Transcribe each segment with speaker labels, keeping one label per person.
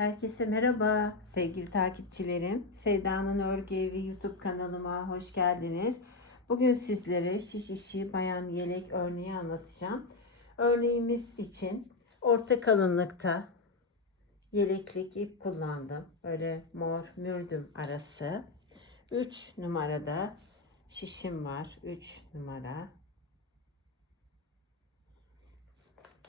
Speaker 1: Herkese merhaba sevgili takipçilerim. Sevda'nın Örgü Evi YouTube kanalıma hoş geldiniz. Bugün sizlere şiş işi bayan yelek örneği anlatacağım. Örneğimiz için orta kalınlıkta yeleklik ip kullandım. Böyle mor mürdüm arası. 3 numarada şişim var. 3 numara.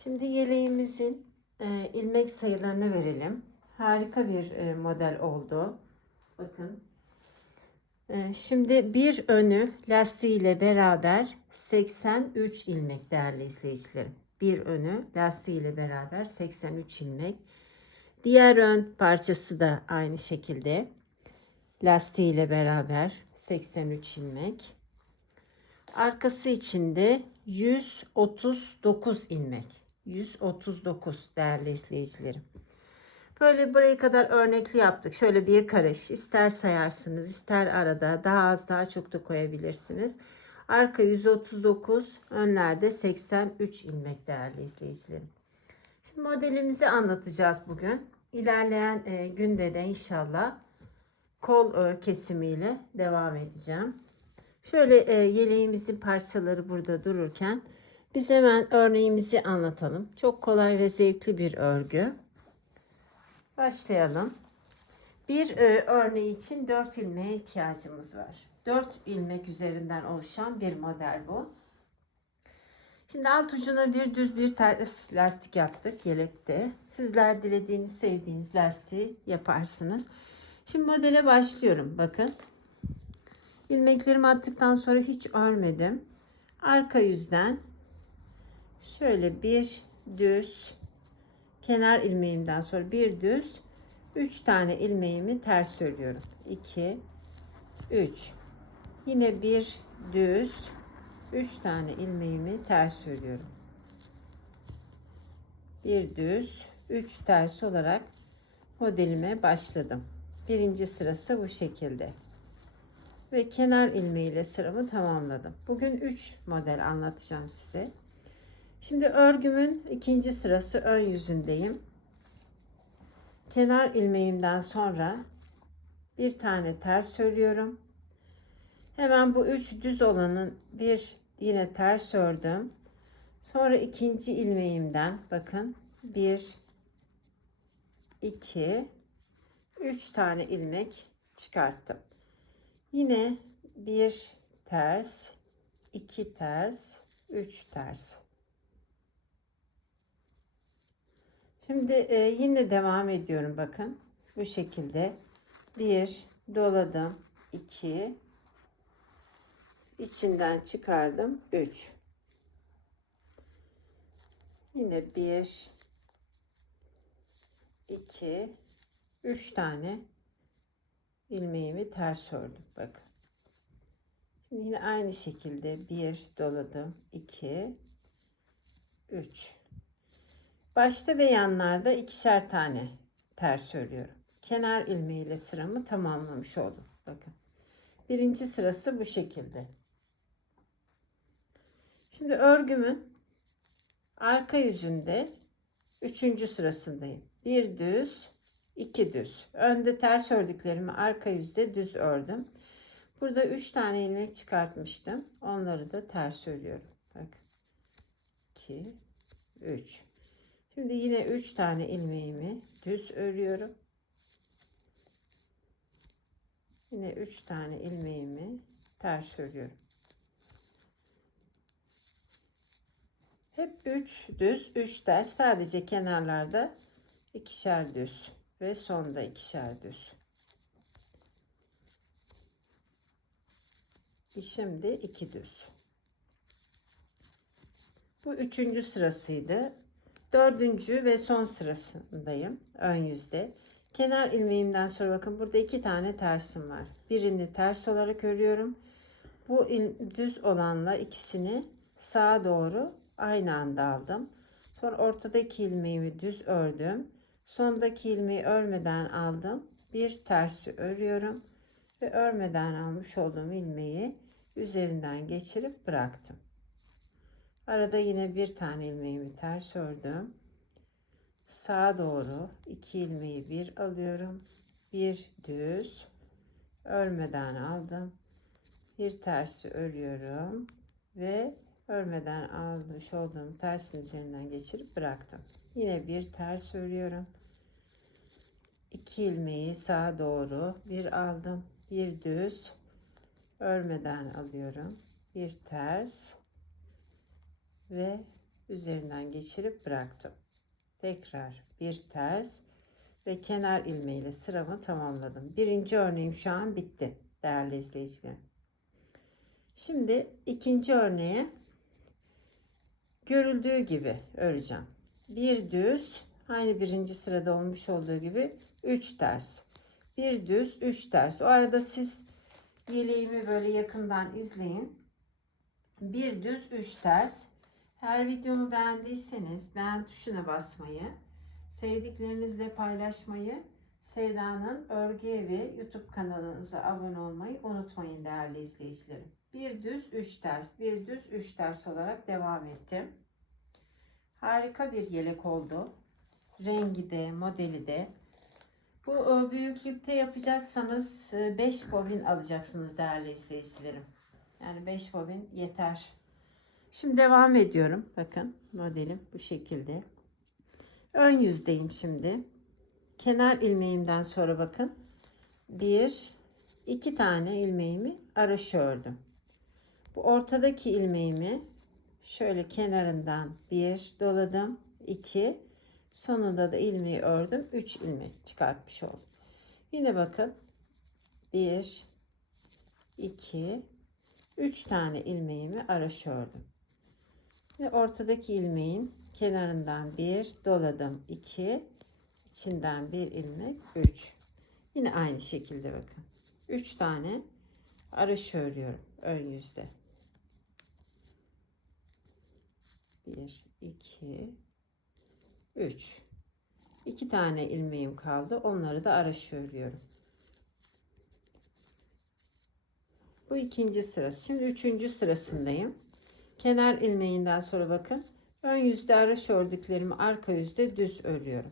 Speaker 1: Şimdi yeleğimizin e, ilmek sayılarını verelim. Harika bir e, model oldu. Bakın. E, şimdi bir önü lastiğiyle beraber 83 ilmek değerli izleyicilerim. Bir önü lastiğiyle beraber 83 ilmek. Diğer ön parçası da aynı şekilde lastiğiyle beraber 83 ilmek. Arkası içinde 139 ilmek. 139 değerli izleyicilerim. Böyle buraya kadar örnekli yaptık. Şöyle bir karış. ister sayarsınız, ister arada daha az daha çok da koyabilirsiniz. Arka 139, önlerde 83 ilmek değerli izleyicilerim. Şimdi modelimizi anlatacağız bugün. İlerleyen e, günde de inşallah kol e, kesimiyle devam edeceğim. Şöyle e, yeleğimizin parçaları burada dururken biz hemen örneğimizi anlatalım. Çok kolay ve zevkli bir örgü. Başlayalım. Bir e, örneği için 4 ilmeğe ihtiyacımız var. 4 ilmek üzerinden oluşan bir model bu. Şimdi alt ucuna bir düz bir ters lastik yaptık yelekte. Sizler dilediğiniz, sevdiğiniz lastiği yaparsınız. Şimdi modele başlıyorum. Bakın. İlmeklerimi attıktan sonra hiç örmedim. Arka yüzden şöyle bir düz kenar ilmeğimden sonra bir düz 3 tane ilmeğimi ters örüyorum. 2 3 yine bir düz 3 tane ilmeğimi ters örüyorum. Bir düz 3 ters olarak modelime başladım. Birinci sırası bu şekilde. Ve kenar ilmeğiyle sıramı tamamladım. Bugün 3 model anlatacağım size. Şimdi örgümün ikinci sırası ön yüzündeyim. Kenar ilmeğimden sonra bir tane ters örüyorum. Hemen bu üç düz olanın bir yine ters ördüm. Sonra ikinci ilmeğimden bakın bir iki üç tane ilmek çıkarttım. Yine bir ters, iki ters, üç ters. Şimdi e, yine devam ediyorum bakın. Bu şekilde bir doladım. iki içinden çıkardım. Üç. Yine bir iki üç tane ilmeğimi ters ördüm. Bakın. Şimdi yine aynı şekilde bir doladım. iki üç Başta ve yanlarda ikişer tane ters örüyorum. Kenar ilmeğiyle sıramı tamamlamış oldum. Bakın. Birinci sırası bu şekilde. Şimdi örgümün arka yüzünde üçüncü sırasındayım. Bir düz, iki düz. Önde ters ördüklerimi arka yüzde düz ördüm. Burada üç tane ilmek çıkartmıştım. Onları da ters örüyorum. Bak. 2 3 Şimdi yine 3 tane ilmeğimi düz örüyorum. Yine 3 tane ilmeğimi ters örüyorum. Hep 3 düz, 3 ters. Sadece kenarlarda ikişer düz ve sonda ikişer düz. Şimdi iki düz. Bu üçüncü sırasıydı. Dördüncü ve son sırasındayım. Ön yüzde. Kenar ilmeğimden sonra bakın burada iki tane tersim var. Birini ters olarak örüyorum. Bu düz olanla ikisini sağa doğru aynı anda aldım. Sonra ortadaki ilmeğimi düz ördüm. Sondaki ilmeği örmeden aldım. Bir tersi örüyorum ve örmeden almış olduğum ilmeği üzerinden geçirip bıraktım. Arada yine bir tane ilmeğimi ters ördüm. sağa doğru iki ilmeği bir alıyorum. Bir düz örmeden aldım. Bir tersi örüyorum ve örmeden almış olduğum tersin üzerinden geçirip bıraktım. Yine bir ters örüyorum. İki ilmeği sağa doğru bir aldım. Bir düz örmeden alıyorum. Bir ters ve üzerinden geçirip bıraktım. Tekrar bir ters ve kenar ilmeğiyle sıramı tamamladım. Birinci örneğim şu an bitti değerli izleyicilerim. Şimdi ikinci örneğe görüldüğü gibi öreceğim. Bir düz aynı birinci sırada olmuş olduğu gibi 3 ters. Bir düz 3 ters. O arada siz yeleğimi böyle yakından izleyin. Bir düz 3 ters. Her videomu beğendiyseniz beğen tuşuna basmayı, sevdiklerinizle paylaşmayı, Sevda'nın Örgü Evi YouTube kanalınıza abone olmayı unutmayın değerli izleyicilerim. Bir düz 3 ters, bir düz 3 ters olarak devam ettim. Harika bir yelek oldu. Rengi de, modeli de. Bu e, büyüklükte yapacaksanız 5 bobin alacaksınız değerli izleyicilerim. Yani 5 bobin yeter. Şimdi devam ediyorum. Bakın modelim bu şekilde. Ön yüzdeyim şimdi. Kenar ilmeğimden sonra bakın. Bir, iki tane ilmeğimi araşı ördüm. Bu ortadaki ilmeğimi şöyle kenarından bir doladım. iki sonunda da ilmeği ördüm. Üç ilmek çıkartmış oldum. Yine bakın. Bir, iki, üç tane ilmeğimi araşı ördüm. Ve ortadaki ilmeğin kenarından bir doladım. iki içinden bir ilmek üç. Yine aynı şekilde bakın. Üç tane araş örüyorum ön yüzde. Bir, iki, üç. İki tane ilmeğim kaldı. Onları da araş örüyorum. Bu ikinci sırası. Şimdi üçüncü sırasındayım. Kenar ilmeğinden sonra bakın. Ön yüzde araş ördüklerimi arka yüzde düz örüyorum.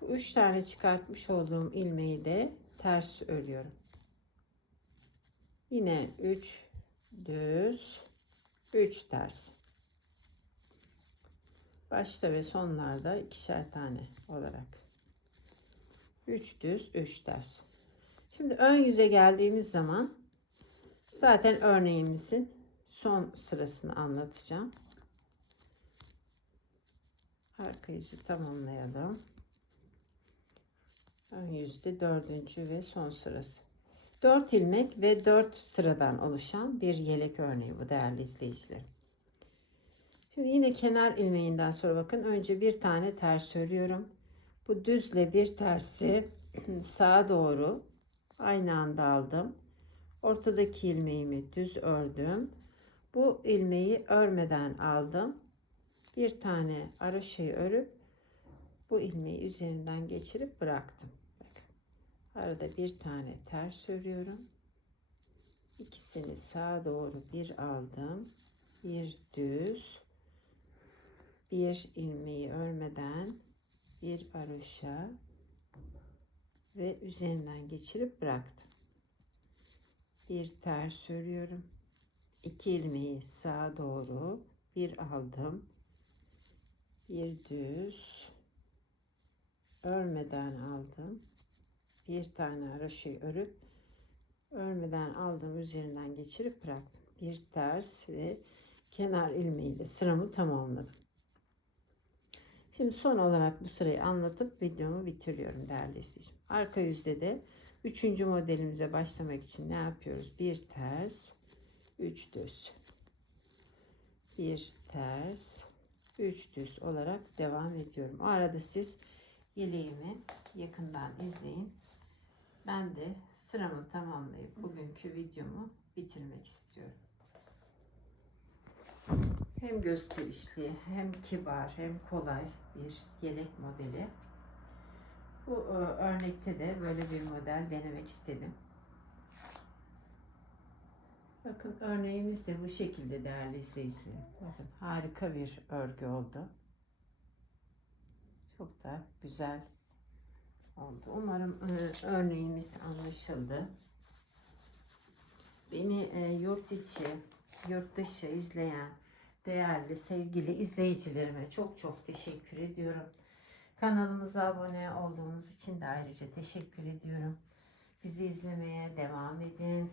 Speaker 1: Bu üç tane çıkartmış olduğum ilmeği de ters örüyorum. Yine 3 düz 3 ters. Başta ve sonlarda ikişer tane olarak. 3 düz 3 ters. Şimdi ön yüze geldiğimiz zaman zaten örneğimizin son sırasını anlatacağım. Arka yüzü tamamlayalım. Ön yüzde dördüncü ve son sırası. 4 ilmek ve 4 sıradan oluşan bir yelek örneği bu değerli izleyiciler. Şimdi yine kenar ilmeğinden sonra bakın önce bir tane ters örüyorum. Bu düzle bir tersi sağa doğru aynı anda aldım. Ortadaki ilmeğimi düz ördüm. Bu ilmeği örmeden aldım. Bir tane ara şey örüp bu ilmeği üzerinden geçirip bıraktım. Arada bir tane ters örüyorum. İkisini sağa doğru bir aldım. Bir düz. Bir ilmeği örmeden bir aroşa ve üzerinden geçirip bıraktım. Bir ters örüyorum. İki ilmeği sağa doğru bir aldım. Bir düz örmeden aldım bir tane haroşayı örüp örmeden aldım üzerinden geçirip bıraktım. Bir ters ve kenar ilmeğiyle sıramı tamamladım. Şimdi son olarak bu sırayı anlatıp videomu bitiriyorum değerli izleyicim. Arka yüzde de üçüncü modelimize başlamak için ne yapıyoruz? Bir ters, üç düz. Bir ters, üç düz olarak devam ediyorum. O arada siz yeleğimi yakından izleyin. Ben de sıramı tamamlayıp bugünkü videomu bitirmek istiyorum. Hem gösterişli, hem kibar, hem kolay bir yelek modeli. Bu e, örnekte de böyle bir model denemek istedim. Bakın örneğimiz de bu şekilde değerli izleyicilerim. Bakın harika bir örgü oldu. Çok da güzel oldu. Umarım e, örneğimiz anlaşıldı. Beni e, yurt içi, yurt dışı izleyen değerli sevgili izleyicilerime çok çok teşekkür ediyorum. Kanalımıza abone olduğunuz için de ayrıca teşekkür ediyorum. Bizi izlemeye devam edin.